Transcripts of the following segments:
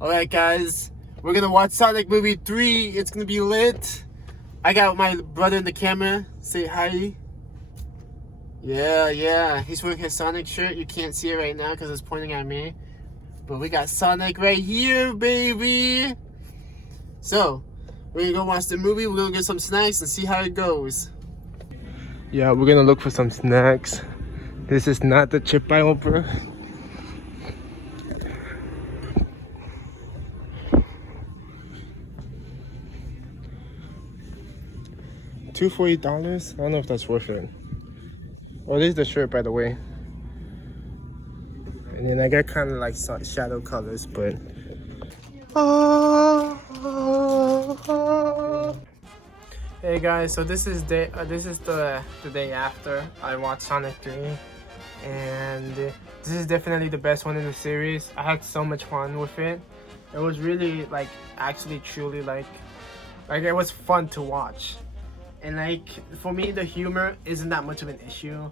Alright guys, we're gonna watch Sonic movie 3. It's gonna be lit. I got my brother in the camera. Say hi. Yeah. He's wearing his Sonic shirt. You can't see it right now because it's pointing at me. But we got Sonic right here, baby. So, we're gonna go watch the movie. We're gonna get some snacks and see how it goes. Yeah, we're gonna look for some snacks. This is not the chip aisle, bro. $2 for $8? I don't know if that's worth it. Oh, this is the shirt, by the way. And then I got kind of like shadow colors, but hey guys, so this is the day after I watched Sonic 3, and this is definitely the best one in the series. I had so much fun with it. It was really like actually truly like it was fun to watch. And like for me, the humor isn't that much of an issue.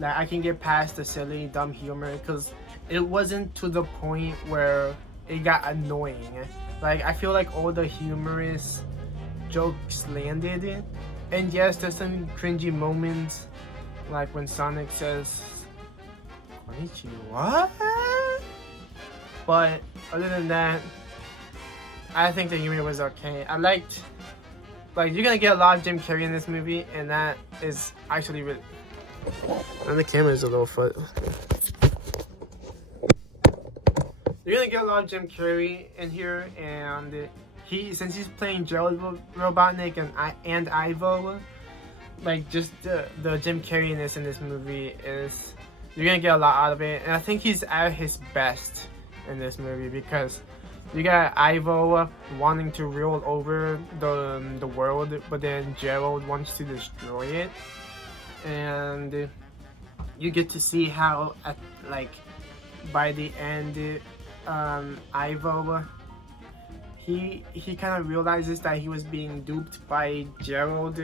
Like I can get past the silly dumb humor because it wasn't to the point where it got annoying. Like I feel like all the humorous jokes landed, and yes, there's some cringy moments, like when Sonic says "Konnichiwa," but other than that, I think the humor was okay. I liked, like, you're gonna get a lot of Jim Carrey in this movie, and that is actually really. And the camera's a little foot. You're gonna get a lot of Jim Carrey in here, and since he's playing Gerald Robotnik and Ivo, like just the Jim Carreyness in this movie is, you're gonna get a lot out of it, and I think he's at his best in this movie because you got Ivo wanting to rule over the world, but then Gerald wants to destroy it, and you get to see how by the end, Ivo he kind of realizes that he was being duped by Gerald,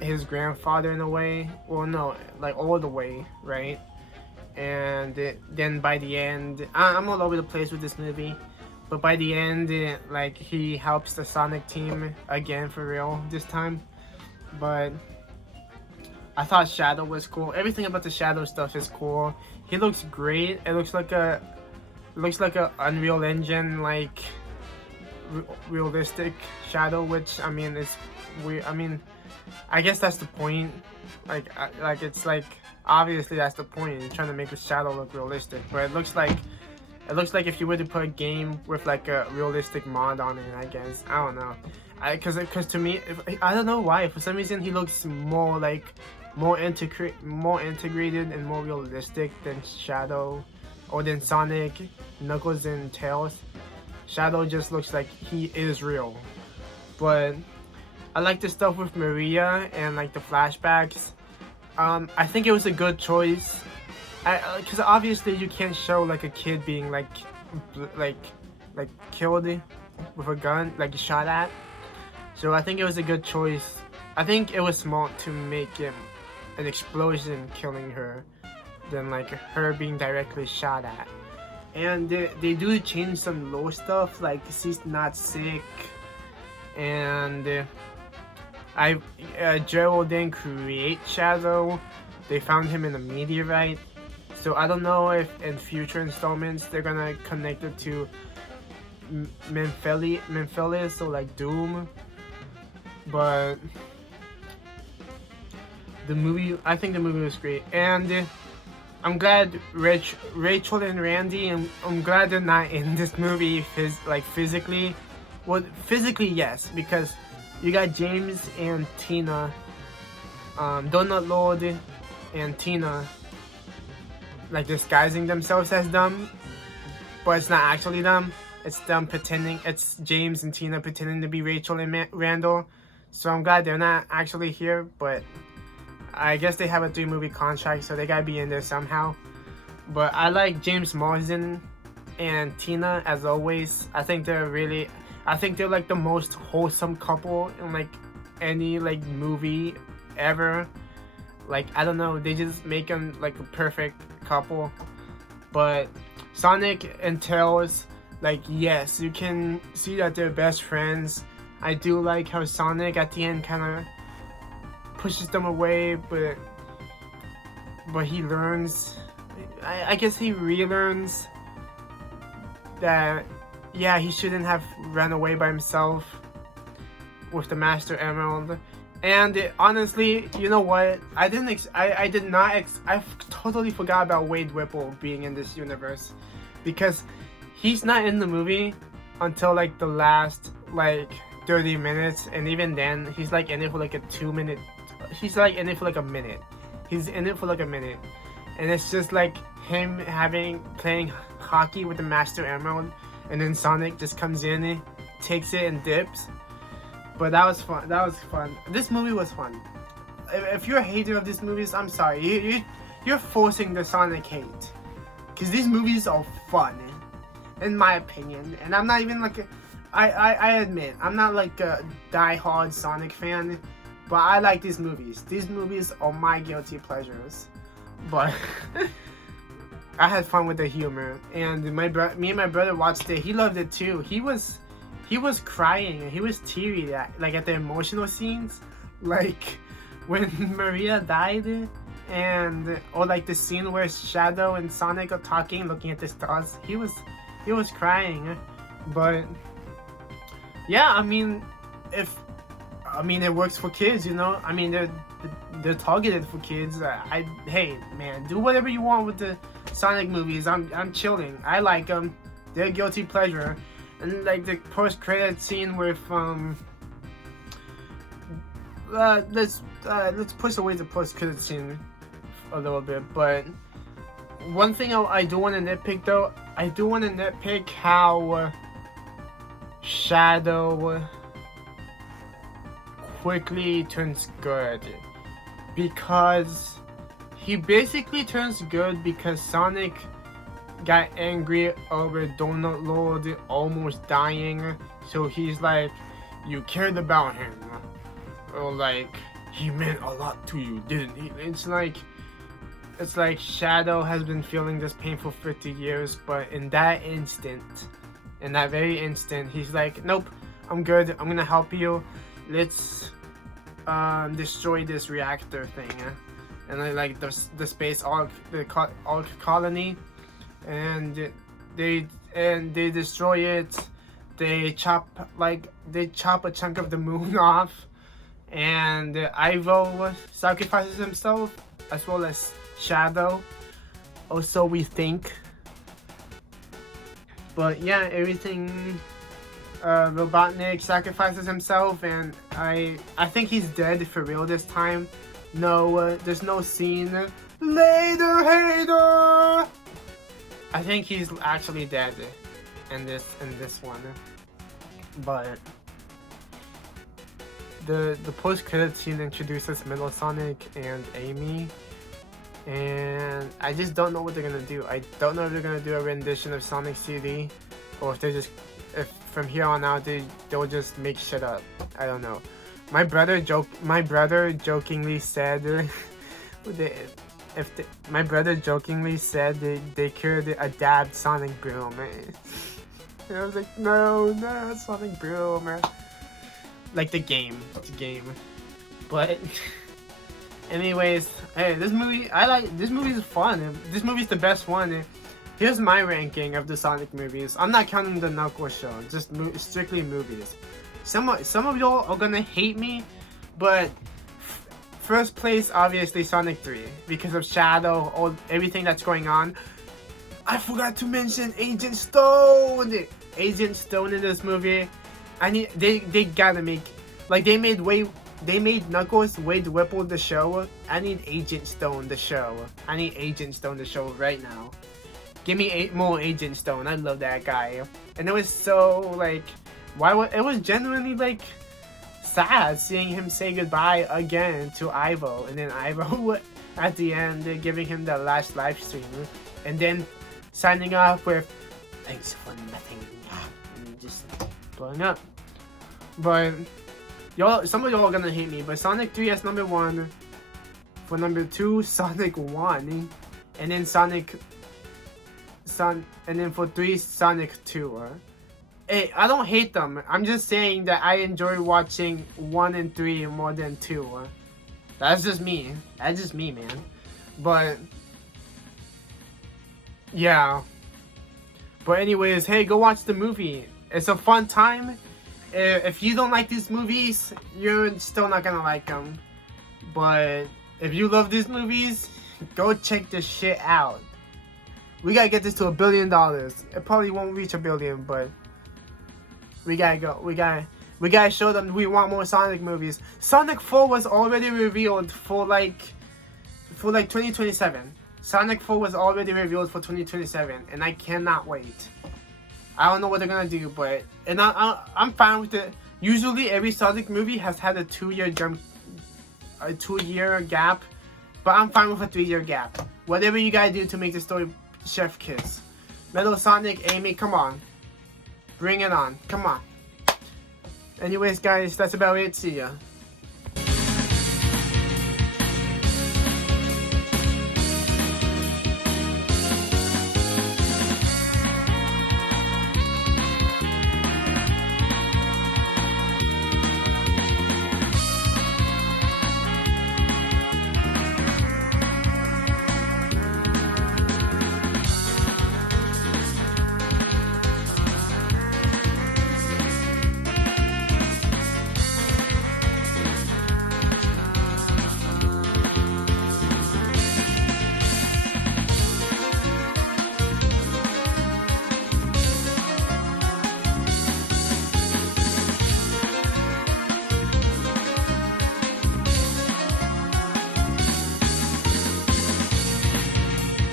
his grandfather, in a way. Well, no, like all the way, right? And then by the end, I'm all over the place with this movie, but by the end, like he helps the Sonic team again for real this time. But I thought Shadow was cool. Everything about the Shadow stuff is cool. He looks great. It looks like a Unreal Engine realistic Shadow, which I mean is weird. I mean, I guess that's the point. Like it's like obviously that's the point. You're trying to make the Shadow look realistic, but it looks like if you were to put a game with like a realistic mod on it. I guess I don't know. Because to me, I don't know why. For some reason, he looks more integrated and more realistic than Shadow, or than Sonic, Knuckles, and Tails. Shadow just looks like he is real. But I like the stuff with Maria and like the flashbacks. I think it was a good choice. Because obviously you can't show like a kid being like killed with a gun, like shot at. So I think it was a good choice. I think it was smart to make him an explosion killing her than like her being directly shot at. And they do change some low stuff, like she's not sick, and Gerald didn't create Shadow. They found him in a meteorite. So I don't know if in future installments they're gonna connect it to Memphilis or like Doom. But I think the movie was great, and I'm glad Rachel and Randy, and I'm glad they're not in this movie physically. Well, physically yes, because you got James and Tina, Donut Lord and Tina, like disguising themselves as them, but it's not actually them. It's them pretending. It's James and Tina pretending to be Rachel and Randall. So I'm glad they're not actually here, but I guess they have a 3-movie contract, so they gotta be in there somehow. But I like James Marsden and Tina as always. I think they're like the most wholesome couple in like any like movie ever. Like I don't know, they just make them like a perfect couple. But Sonic and Tails, Like, yes, you can see that they're best friends. I do like how Sonic at the end kind of pushes them away, but he learns. I guess he relearns that, yeah, he shouldn't have run away by himself with the Master Emerald. And honestly, you know what? I totally forgot about Wade Whipple being in this universe, because he's not in the movie until like the last like 30 minutes, and even then he's like in it for like a 2-minute. He's like in it for like a minute. He's in it for like a minute, and it's just like him playing hockey with the Master Emerald, and then Sonic just comes in, takes it, and dips. But that was fun. That was fun. This movie was fun. If you're a hater of these movies, I'm sorry. You're forcing the Sonic hate, because these movies are fun, in my opinion. And I'm not even like I admit I'm not like a die-hard Sonic fan, but I like these movies. These movies are my guilty pleasures. But I had fun with the humor, and me and my brother watched it. He loved it too. He was crying. He was teary at the emotional scenes, like when Maria died, or like the scene where Shadow and Sonic are talking, looking at the stars. He was crying. But yeah, I mean, it works for kids, you know. I mean, they're targeted for kids. Hey man, do whatever you want with the Sonic movies. I'm chilling. I like them. They're a guilty pleasure. And like the post-credit scene with let's push away the post-credit scene a little bit. But one thing I do want to nitpick though, I do want to nitpick how Shadow quickly turns good, because he basically turns good because Sonic got angry over Donut Lord almost dying, so he's like, you cared about him, or like, he meant a lot to you, didn't he? It's like Shadow has been feeling this pain for 50 years, but in that very instant, he's like, nope, I'm good, I'm gonna help you, let's destroy this reactor thing. And then like the space Ark colony, and they destroy it. They chop a chunk of the moon off, and Ivo sacrifices himself, as well as Shadow, also we think. But yeah, everything, Robotnik sacrifices himself, and I think he's dead for real this time. No, there's no scene. Later, hater! I think he's actually dead in this one. But the post-credit scene introduces Middle Sonic and Amy, and I just don't know what they're gonna do. I don't know if they're gonna do a rendition of Sonic CD, or if from here on out they'll just make shit up. I don't know. My brother jokingly said they could adapt Sonic Boom. And I was like, no, Sonic Boom. Like the game. But anyways, hey, this movie is fun. This movie's the best one. Here's my ranking of the Sonic movies. I'm not counting the Knuckles show, just strictly movies. Some of y'all are gonna hate me, but first place, obviously Sonic 3, because of Shadow, or everything that's going on. I forgot to mention Agent Stone. Agent Stone in this movie. They gotta make, like, they made Knuckles, Wade Whipple the show. I need Agent Stone the show. I need Agent Stone the show right now. Give me more Agent Stone. I love that guy. And it was so like, it was genuinely like sad seeing him say goodbye again to Ivo, and then Ivo at the end giving him the last live stream, and then signing off with thanks for nothing, and just blowing up. But some of y'all are gonna hate me, but Sonic 3 as number 1. For number 2, Sonic 1, and then Sonic for 3 Sonic 2. Hey, I don't hate them. I'm just saying that I enjoy watching 1 and 3 more than 2. That's just me. That's just me, man. But yeah. But anyways, hey, go watch the movie. It's a fun time. If you don't like these movies, you're still not gonna like them. But if you love these movies, go check this shit out. We gotta get this to $1 billion. It probably won't reach $1 billion, but we gotta go. We gotta show them we want more Sonic movies. Sonic 4 was already revealed for like 2027. Sonic 4 was already revealed for 2027, and I cannot wait. I don't know what they're gonna do, but I'm fine with it. Usually, every Sonic movie has had a 2-year gap, but I'm fine with a 3-year gap. Whatever you gotta do to make the story chef kiss. Metal Sonic, Amy, come on, bring it on, come on. Anyways, guys, that's about it. See ya.